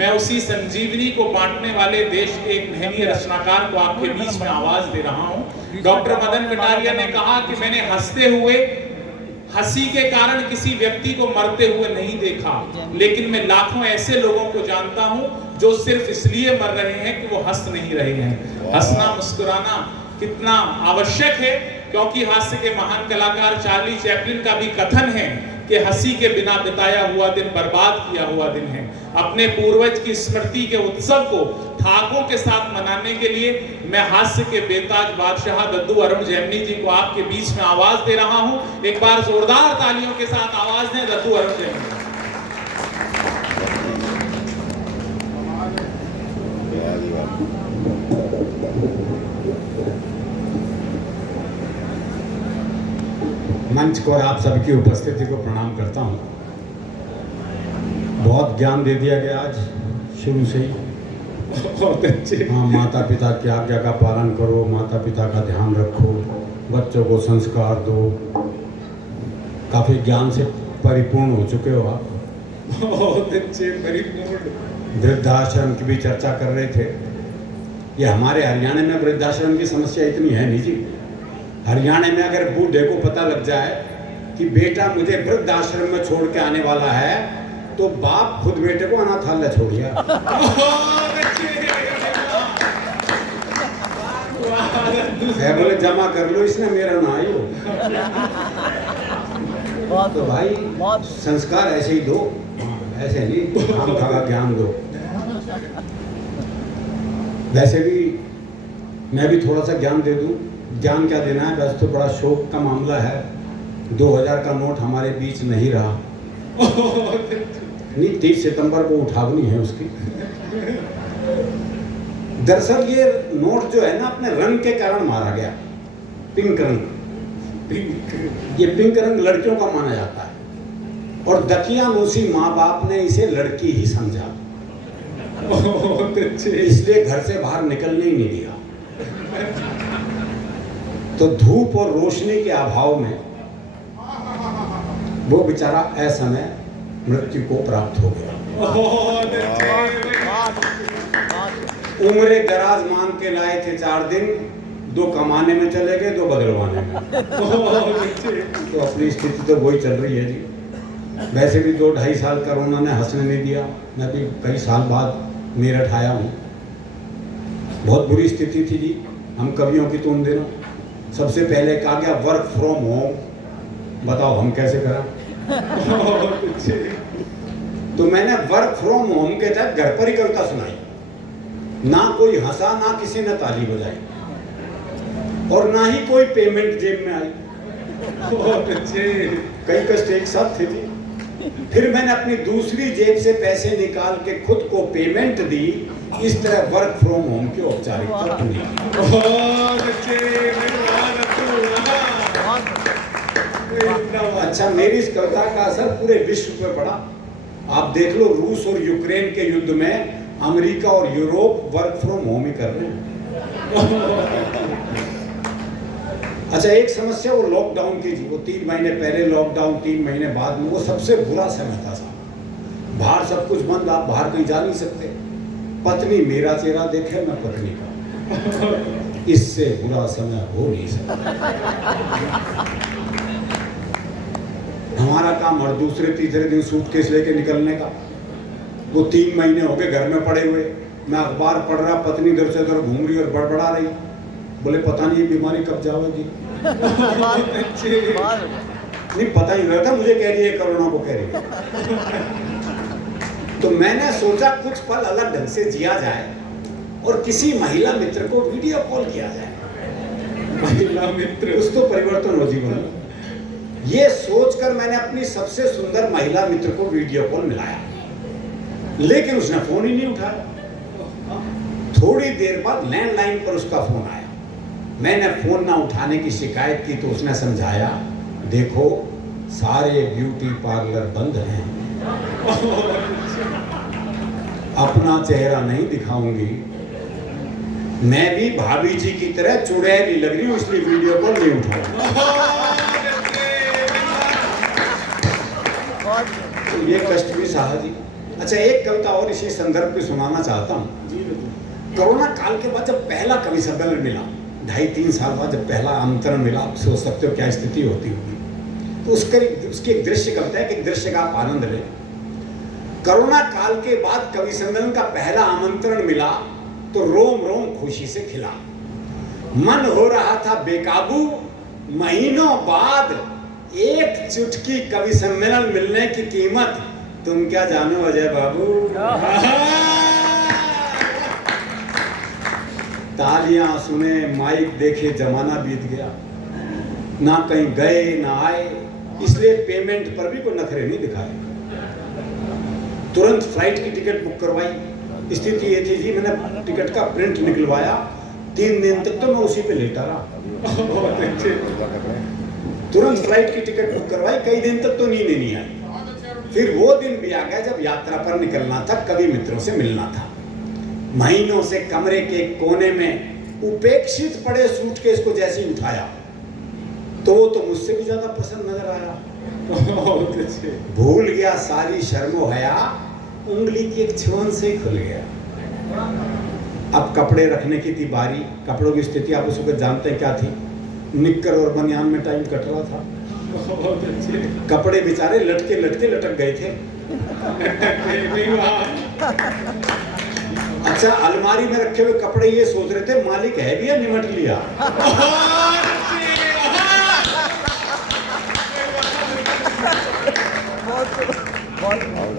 मैं उसी संजीवनी को बांटने वाले देश के एक महनीय रचनाकार को आपके बीच में आवाज दे रहा हूं। डॉक्टर मदन कटारिया ने कहा कि मैंने हंसते हुए हंसी के कारण किसी व्यक्ति को मरते हुए नहीं देखा, लेकिन मैं लाखों ऐसे लोगों को जानता हूं जो सिर्फ इसलिए मर रहे हैं कि वो हंस नहीं रहे हैं। हंसना मुस्कुराना कितना आवश्यक है, क्योंकि हास्य के महान कलाकार चार्ली चैपलिन का भी कथन है कि हंसी के बिना बिताया हुआ दिन बर्बाद किया हुआ दिन है। अपने पूर्वज की स्मृति के उत्सव को ठाकों के साथ मनाने के लिए मैं हास्य के बेताज बादशाह दद्दू अरुण जैमिनी जी को आपके बीच में आवाज दे रहा हूं। एक बार जोरदार तालियों के साथ आवाज दें दद्दू अरुण जैमिनी। मंच को और आप सबकी उपस्थिति को प्रणाम करता हूं। बहुत ज्ञान दे दिया गया आज शुरू से ही। बहुत अच्छे। हाँ, माता पिता की आज्ञा का पालन करो, माता पिता का ध्यान रखो, बच्चों को संस्कार दो। काफ़ी ज्ञान से परिपूर्ण हो चुके हो आप। बहुत अच्छे, परिपूर्ण। वृद्धाश्रम की भी चर्चा कर रहे थे। ये हमारे हरियाणा में वृद्धाश्रम की समस्या इतनी है नहीं जी। हरियाणा में अगर बूढ़े को पता लग जाए कि बेटा मुझे वृद्धाश्रम में छोड़ के आने वाला है, तो बाप खुद बेटे को अनाथालय छोड़ दिया। बोले जमा कर लो, इसने मेरा ना आयो। तो भाई संस्कार ऐसे ही दो, ऐसे नहीं हम खागा ज्ञान दो। वैसे भी मैं भी थोड़ा सा ज्ञान दे दूं। ज्ञान क्या देना है, वैसे तो बड़ा शौक का मामला है। 2000 का नोट हमारे बीच नहीं रहा। नहीं, 30 सितंबर को उठावनी है उसकी। दरअसल ये नोट जो है ना, अपने रंग के कारण मारा गया। पिंक रंग। ये पिंक रंग लड़कियों का माना जाता है, और दकियानूसी माँ बाप ने इसे लड़की ही समझा। इसलिए घर से बाहर निकलने ही नहीं दिया। तो धूप और रोशनी के अभाव में वो बेचारा असमय मृत्यु को प्राप्त हो गया। उम्रे दराज मांग के लाए थे 4 दिन, 2 कमाने में चले गए, 2 बदलवाने में। तो अपनी स्थिति तो वही चल रही है जी। वैसे भी 2-2.5 साल कोरोना ने हंसने नहीं दिया। मैं भी कई साल बाद मेरठ आया हूँ। बहुत बुरी स्थिति थी जी हम कवियों की। तो उन दिनों सबसे पहले कहा गया वर्क फ्रॉम होम। बताओ हम कैसे करा। तो मैंने वर्क फ्रॉम होम के तहत घर पर ही कविता सुनाई। ना कोई हंसा, ना किसी ने ताली बजाई, और ना ही कोई पेमेंट जेब में आई। बहुत अच्छे। कई कष्ट एक साथ थे जी। फिर मैंने अपनी दूसरी जेब से पैसे निकाल के खुद को पेमेंट दी। इस तरह वर्क फ्रॉम होम की औपचारिकता पूरी की। बहुत अच्छे। अच्छा, मेरी इस कविता का असर पूरे विश्व पे पड़ा। आप देख लो, रूस और यूक्रेन के युद्ध में अमेरिका और यूरोप वर्क फ्रॉम होम ही कर रहे हैं। अच्छा, एक समस्या वो लॉकडाउन की थी। वो 3 महीने पहले लॉकडाउन, 3 महीने बाद में, वो सबसे बुरा समय था साहब। बाहर सब कुछ बंद, आप बाहर कहीं जा नहीं सकते। पत्नी मेरा चेहरा देखे, मैं पत्नी का। इससे बुरा समय हो नहीं सकता। हमारा काम हर दूसरे तीसरे दिन सूटकेस लेके निकलने का। वो 3 महीने हो गए घर में पड़े हुए। मैं अखबार पढ़ रहा, पत्नी इधर से उधर घूम रही और बड़बड़ा रही। बोले पता नहीं ये बीमारी कब जाएगी। नहीं पता ही नहीं रहता, मुझे कह रही है, कोरोना को कह रही है। तो मैंने सोचा कुछ पल अलग ढंग से जिया जाए और किसी महिला मित्र को वीडियो कॉल किया जाए। महिला मित्र, कुछ तो परिवर्तन हो जीवन में। ये सोचकर मैंने अपनी सबसे सुंदर महिला मित्र को वीडियो कॉल मिलाया, लेकिन उसने फोन ही नहीं उठाया। थोड़ी देर बाद लैंडलाइन पर उसका फोन आया। मैंने फोन ना उठाने की शिकायत की तो उसने समझाया, देखो सारे ब्यूटी पार्लर बंद हैं, अपना चेहरा नहीं दिखाऊंगी। मैं भी भाभी जी की तरह चुड़ैली लग रही हूँ, इसलिए वीडियो कॉल नहीं उठाऊंगा। तो ये कष्ट भी सहा जी। अच्छा, एक कविता और इसी संदर्भ में सुनाना चाहता हूँ। कोरोना काल के बाद जब पहला कवि सम्मेलन मिला, 2.5-3 साल बाद जब पहला आमंत्रण मिला, आप सोच सकते हो क्या स्थिति होती होगी। तो उसकी एक दृश्य कविता है कि एक दृश्य का आप आनंद लें। कोरोना काल के बाद कवि सम्मेलन का पहला आमंत्रण मिला तो रोम रोम खुशी से खिला। मन हो रहा था बेकाबू, महीनों बाद एक चुटकी कवि सम्मेलन मिलने की कीमत तुम क्या जानो अजय बाबू। तालियां सुने, माइक देखे, जमाना बीत गया, ना कहीं गए ना आए, इसलिए पेमेंट पर भी कोई नखरे नहीं दिखाए। तुरंत फ्लाइट की टिकट बुक करवाई। स्थिति ये थी जी, मैंने टिकट का प्रिंट निकलवाया, 3 दिन तक तो मैं उसी पे लेटा रहा। तुरंत फ्लाइट की टिकट बुक करवाई, कई दिन तक तो नींद नहीं आई। फिर वो दिन भी आ गया जब यात्रा पर निकलना था, कवि मित्रों से मिलना था। महीनों से कमरे के कोने में उपेक्षित पड़े सूटकेस को जैसे ही उठाया तो वो तो मुझसे भी ज्यादा पसंद नजर आया। भूल गया सारी शर्मो हया, उंगली की एक छुअन से खुल गया। अब कपड़े रखने की थी बारी। कपड़ों की स्थिति आप उस वक्त जानते हैं क्या थी। निक्कर और बनियान में टाइम कट रहा था। कपड़े बेचारे लटके लटके लटक गए थे। अच्छा, अलमारी में रखे हुए कपड़े ये सोच रहे थे मालिक है भी या निमट लिया।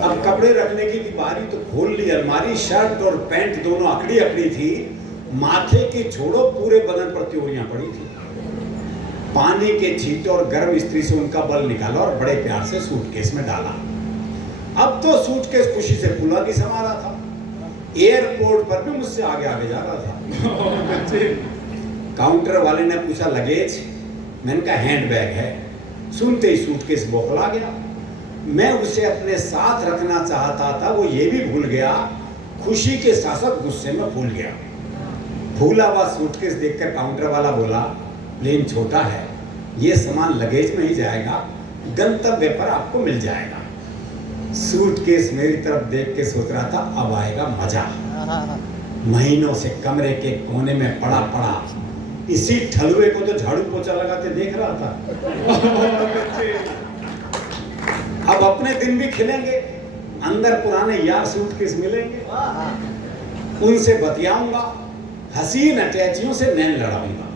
अब कपड़े रखने की बारी तो खोल ली अलमारी। शर्ट और पैंट दोनों अकड़ी अकड़ी थी। माथे की छोड़ो, पूरे बदन पर त्योरियां पड़ी थी। पानी के छींटे और गर्म इस्त्री से उनका बल निकाला और बड़े प्यार से सूटकेस में डाला। अब तो सूटकेस खुशी से फूला नहीं समा रहा था। एयरपोर्ट पर भी मुझसे आगे आगे जा रहा था। काउंटर वाले ने पूछा लगेज, मैंने कहा हैंडबैग है। सुनते ही सूटकेस बौखला गया। मैं उसे अपने साथ रखना चाहता था, वो ये भी भूल गया। खुशी के साथ साथ गुस्से में फूल गया। फूला हुआ सूटकेस देखकर काउंटर वाला बोला, प्लेन छोटा है, ये सामान लगेज में ही जाएगा, गंतव्य पर आपको मिल जाएगा। सूटकेस मेरी तरफ देख के सोच रहा था अब आएगा मजा। महीनों से कमरे के कोने में पड़ा पड़ा इसी ठलुए को तो झाड़ू पोछा लगाते देख रहा था। अब अपने दिन भी खिलेंगे, अंदर पुराने यार सूटकेस मिलेंगे, उनसे बतियाऊंगा, हसीन अटैचियों से नैन लड़ाऊंगा।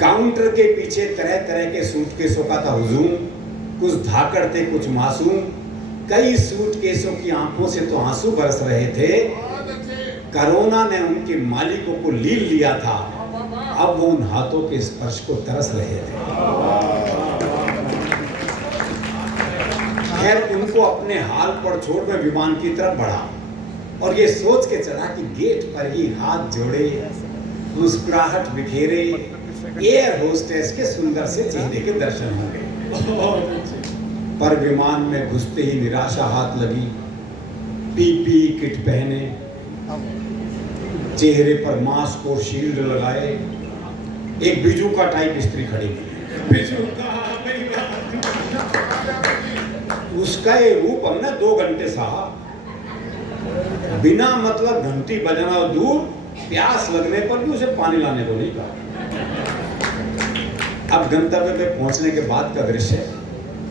काउंटर के पीछे तरह तरह के सूटकेसों का था हुजूम। कुछ धाकड़ थे, कुछ मासूम। कई सूटकेसों की आंखों से तो आंसू बरस रहे थे। कोरोना ने उनके मालिकों को लील लिया था, अब वो उन हाथों के स्पर्श को तरस रहे थे। खैर, उनको अपने हाल पर छोड़ मैं विमान की तरफ बढ़ा और ये सोच के चढ़ा कि गेट पर ही हाथ जोड़े, मुस्कुराहट बिखेरे, एयर होस्टेस के सुंदर से चेहरे के दर्शन होंगे। पर विमान में घुसते ही निराशा हाथ लगी। पीपी किट पहने, चेहरे पर मास्क और शील्ड लगाए, एक बिजू का टाइप स्त्री खड़ी थी। उसका ये रूप हमने 2 घंटे सहा। बिना मतलब घंटी बजना दूर, प्यास लगने पर भी उसे पानी लाने को नहीं कहा। अब गंतव्य पे पहुंचने के बाद का दृश्य,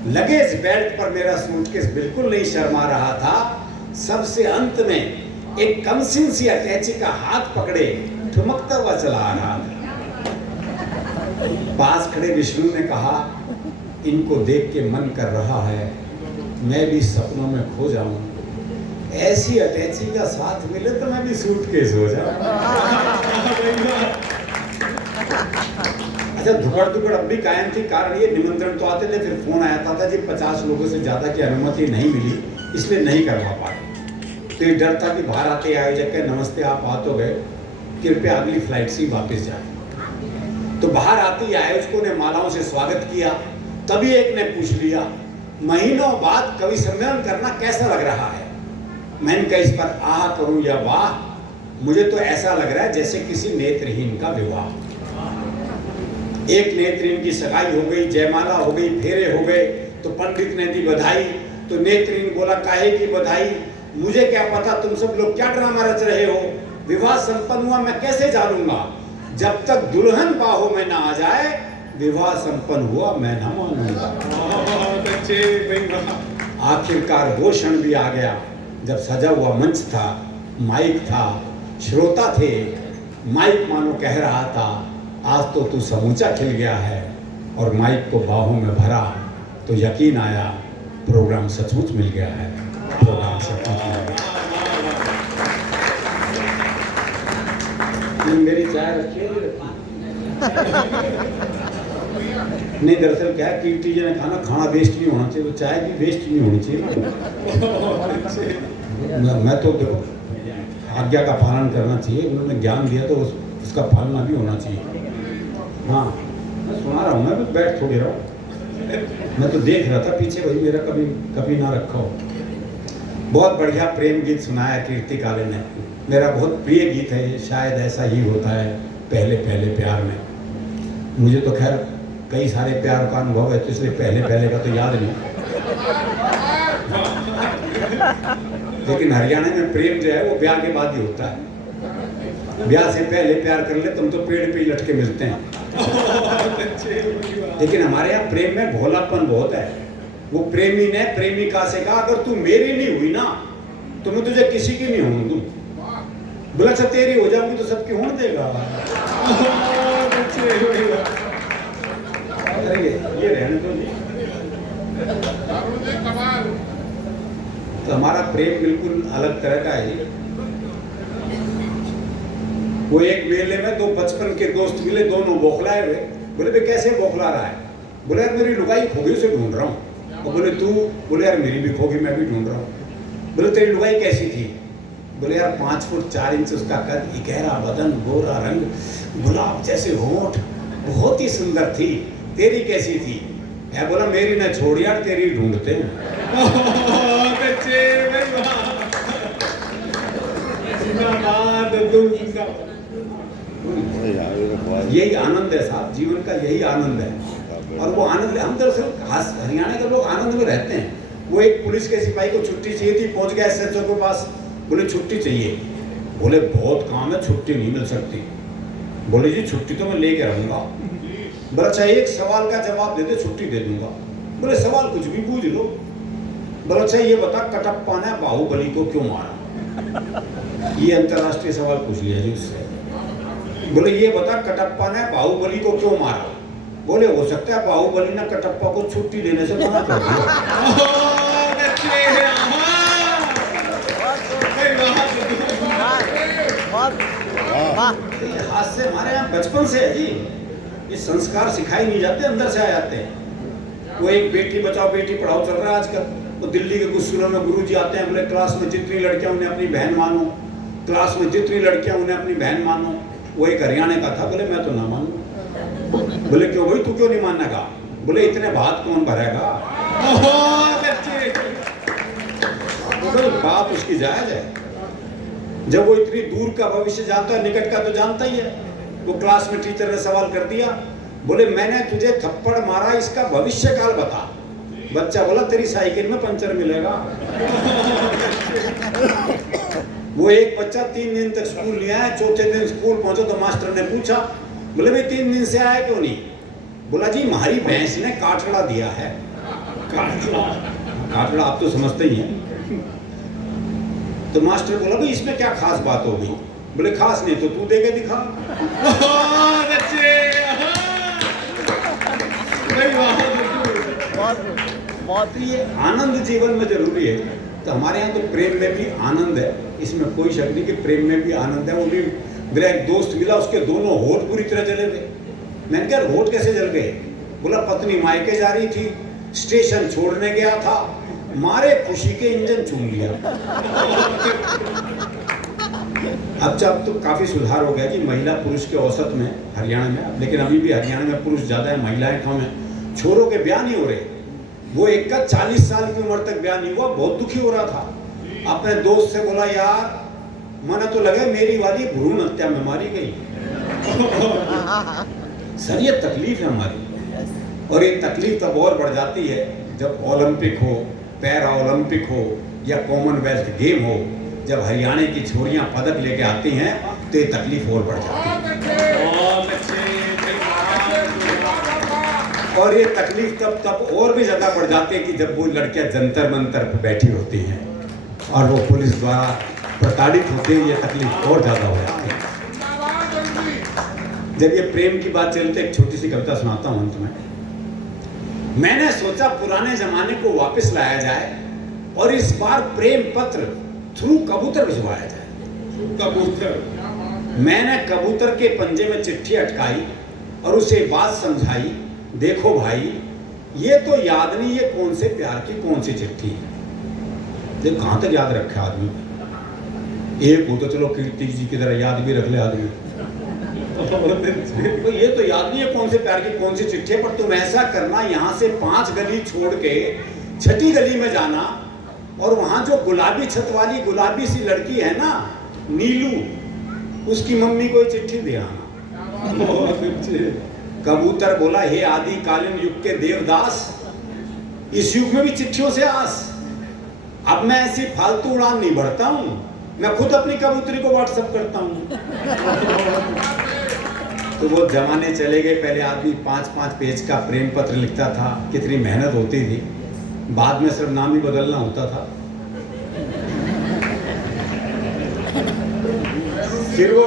लगेज बेल्ट पर मेरा सूटकेस बिल्कुल नहीं शर्मा रहा था। सबसे अंत में एक कमसिन सी अटैची का हाथ पकड़े ठुमकता हुआ चला आ रहा था। पास खड़े विष्णु ने कहा, इनको देख के मन कर रहा है मैं भी सपनों में खो जाऊं। ऐसी अटैची का साथ मिले तो मैं भी सूटकेस हो जाऊं। अच्छा, धुकड़ धुकड़ अब भी कायम थी। कारण ये, निमंत्रण तो आते थे, फिर फोन आया था जी 50 लोगों से ज्यादा की अनुमति नहीं मिली, इसलिए नहीं करवा पाए। तो ये डर था कि बाहर आते आयोजक के नमस्ते आप आ तो गए, कृपया अगली फ्लाइट से वापस जाए। तो बाहर आते ही आयोजकों ने मालाओं से स्वागत किया। तभी एक ने पूछ लिया, महीनों बाद कवि सम्मेलन करना कैसा लग रहा है? मैंने कहा, इस पर आह करूं या वाह, मुझे तो ऐसा लग रहा है जैसे किसी नेत्रहीन का विवाह। एक नेत्रहीन की सगाई हो गई, जयमाला हो गई, फेरे हो गए, तो पंडित ने दी बधाई। तो नेत्रीन बोला काहे की बधाई, मुझे क्या पता तुम सब लोग क्या ड्रामा रच रहे हो, विवाह संपन्न हुआ मैं कैसे जानूंगा, जब तक दुल्हन बाहों में ना आ जाए विवाह संपन्न हुआ मैं ना मानूंगा। आखिरकार वो क्षण भी आ गया जब सजा हुआ मंच था, माइक था, श्रोता थे, माइक मानो कह रहा था आज तो तू समूचा खिल गया है, और माइक को बाहों में भरा तो यकीन आया प्रोग्राम सचमुच मिल गया है, प्रोग्राम सचमुच मिल गया। मेरी चाय रखिए नहीं, दरअसल क्या है कीर्ति जी ने खाना वेस्ट नहीं होना चाहिए, तो चाय भी वेस्ट नहीं होनी चाहिए ना। मैं तो देखो आज्ञा का पालन करना चाहिए, उन्होंने ज्ञान दिया तो उसका पालना भी होना चाहिए। हाँ मैं सुना रहा हूँ, मैं भी बैठ थोड़ी रहा हूँ, मैं तो देख रहा था पीछे, भाई मेरा कभी कभी ना रखा हो। बहुत बढ़िया प्रेम गीत सुनाया कीर्ति काले ने, मेरा बहुत प्रिय गीत है ये, शायद ऐसा ही होता है पहले पहले प्यार में। मुझे तो खैर कई सारे प्यार का अनुभव है, तो इसलिए पहले पहले का तो याद नहीं, लेकिन हरियाणा में प्रेम जो है वो ब्याह के बाद ही होता है। ब्याह से पहले प्यार कर ले तुम तो पेड़ पे ही लटके मिलते हैं। लेकिन हमारे यहाँ प्रेम में भोलापन बहुत है। वो प्रेमी ने प्रेमिका से कहा अगर तू मेरी नहीं हुई ना तो मैं तुझे किसी की नहीं होने दूं। बोला अच्छा तेरी हो जाऊंगी तो सबकी होने देगा। अरे ये रहने दो जी। तो हमारा प्रेम बिल्कुल अलग तरह का है जी। वो एक मेले में दो बचपन के दोस्त मिले, दोनों बौखलाए हुए। बोले भाई कैसे बौखला रहा है? बोले यार मेरी लुगाई खोगी उसे ढूंढ रहा हूँ। और बोले तू? बोले यार मेरी भी खोगी मैं भी ढूंढ रहा हूँ। बोले तेरी लुगाई कैसी थी? बोले यार 5 फुट 4 इंच उसका कद, गहरा बदन, गोरा रंग, गुलाब जैसे होंठ, बहुत ही सुंदर थी। तेरी कैसी थी? है बोला मेरी ना छोड़ यार तेरी ढूंढते हैं। यही आनंद है साहब, जीवन का यही आनंद है। और वो आनंद हम दरअसल हरियाणा के लोग आनंद में रहते हैं। वो एक पुलिस के सिपाही को छुट्टी चाहिए थी, पहुंच गया एसएचओ के पास, बोले छुट्टी चाहिए। बोले बहुत काम है, छुट्टी नहीं मिल सकती। बोले जी छुट्टी तो मैं लेके रहूंगा। बोला अच्छा एक सवाल का जवाब दे दे छुट्टी दे दूंगा। बोले सवाल कुछ भी पूछ लो। बोला अच्छा ये बता कटप्पा ने बाहुबली को क्यों मारा? ये अंतरराष्ट्रीय सवाल पूछ लिया जी उससे। बोले ये बता कटप्पा ने बाहुबली को क्यों मारा? बोले हो सकता है बाहुबली ने कटप्पा को छुट्टी देने से मना कर दिया। हाथ से हमारे यहाँ बचपन से है जी, ये संस्कार सिखाए नहीं जाते, अंदर से आ जाते हैं। वो एक बेटी बचाओ बेटी पढ़ाओ चल रहा है आजकल। तो दिल्ली के कुछ स्कूलों में गुरुजी आते हैं, बोले क्लास में जितनी लड़कियां उन्हें अपनी बहन मानो, क्लास में जितनी लड़कियां उन्हें अपनी बहन मानो। वो एक हरियाणा का था, बोले मैं तो ना मानू। बोले क्यों भाई तू क्यों नहीं मानने का? बोले इतने भात कौन भरेगा? तो बात उसकी जायज है। जब वो इतनी दूर का भविष्य जानता है, निकट का तो जानता ही है। वो क्लास में टीचर ने सवाल कर दिया, बोले मैंने तुझे थप्पड़ मारा, इसका भविष्य काल बता। बच्चा बोला तेरी साइकिल में पंचर मिलेगा। वो एक बच्चा 3 दिन तक स्कूल नहीं आया, चौथे दिन स्कूल पहुंचा तो मास्टर ने पूछा, बोले भाई 3 दिन से आया क्यों नहीं? बोला जी हमारी भैंस ने काटड़ा दिया है। काटड़ा आप तो समझते ही हैं। तो मास्टर बोला भाई इसमें क्या खास बात हो गई? बोले खास नहीं तो तू दे के दिखा। आनंद जीवन में जरूरी है। तो हमारे यहाँ तो प्रेम में भी आनंद है, इसमें कोई शक नहीं कि प्रेम में भी आनंद है। वो भी मेरा एक दोस्त मिला, उसके दोनों होठ पूरी तरह जले गए। मैंने कहा होठ कैसे जल गए? बोला पत्नी मायके जा रही थी, स्टेशन छोड़ने गया था, मारे खुशी के इंजन चूम लिया। अब तो काफी सुधार हो गया कि महिला पुरुष के औसत में हरियाणा में, लेकिन अभी भी हरियाणा में पुरुष ज्यादा है, महिलाएं कम है। छोरों के ब्याह नहीं हो रहे। वो एक का 40 साल की उम्र तक ब्याह नहीं हुआ, बहुत दुखी हो रहा था। अपने दोस्त से बोला यार मना तो लगे मेरी वाली भ्रूण हत्या में मारी गई। सर ये तकलीफ है हमारी, और ये तकलीफ तब और बढ़ जाती है जब ओलंपिक हो, पैरा ओलंपिक हो या कॉमनवेल्थ गेम हो, जब हरियाणा की छोरियां पदक लेके आती हैं तो ये तकलीफ और बढ़ जाती है। और ये तकलीफ तब और भी ज्यादा बढ़ जाती है कि जब वो लड़कियां जंतर मंतर पर बैठी होती हैं और वो पुलिस द्वारा प्रताड़ित होती है, ये तकलीफ और ज्यादा हो जाती है। जब ये प्रेम की बात चलती है, एक छोटी सी कविता सुनाता हूं अंत में। मैंने सोचा पुराने जमाने को वापस लाया जाए और इस बार प्रेम पत्र थ्रू कबूतर भिजवाया जाए। कबूतर। मैंने कबूतर के पंजे में चिट्ठी अटकाई और उसे बात समझाई, देखो भाई ये तो याद नहीं, ये कौन से प्यार की कौन सी चिट्ठी है। देख कहां तक याद रखा आदमी, एक हो तो चलो कीर्ति जी की तरह याद भी रख ले आदमी, तो ये तो याद नहीं है कौन से प्यार की कौन सी चिट्ठी है। पर तुम ऐसा करना, यहाँ से 5 गली छोड़ के 6ठी गली में जाना और वहां जो गुलाबी छत वाली गुलाबी सी लड़की है ना, नीलू, उसकी मम्मी को चिट्ठी दे आना। कबूतर बोला, हे आदि कालीन युग के देवदास, इस युग में भी चिट्ठियों से आस। अब मैं ऐसी फालतू उड़ान नहीं भरता हूं, मैं खुद अपनी कबूतरी को व्हाट्सएप करता हूं। तो वो जमाने चले गए, पहले आदमी 5-5 पेज का प्रेम पत्र लिखता था, कितनी मेहनत होती थी, बाद में सिर्फ नाम ही बदलना होता था। फिर वो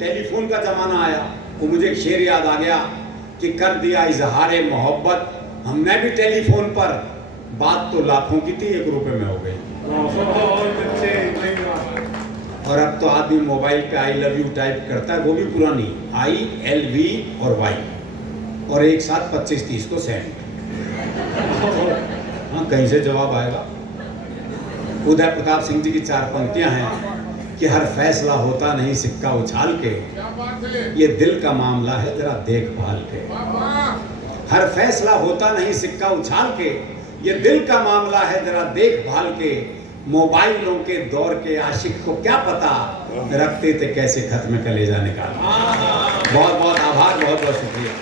टेलीफोन का जमाना आया, वो मुझे एक शेर याद आ गया कि कर दिया इजहारे मोहब्बत हमने भी टेलीफोन पर, बात तो लाखों की थी 1 रुपए में हो गई। और अब तो आदमी मोबाइल पे आई लव यू टाइप करता है, वो भी पुरानी ILV और Y, और एक साथ 25-30 को सेंड। हाँ, कहीं से जवाब आएगा। उदय प्रताप सिंह जी की 4 पंक्तियां हैं कि हर फैसला होता नहीं सिक्का उछाल के, ये दिल का मामला है जरा देखभाल के। हर फैसला होता नहीं सिक्का उछाल के, ये दिल का मामला है जरा देखभाल के। मोबाइलों के दौर के आशिक को क्या पता, रखते थे कैसे खत में कलेजा निकाला। बहुत बहुत आभार, बहुत बहुत शुक्रिया।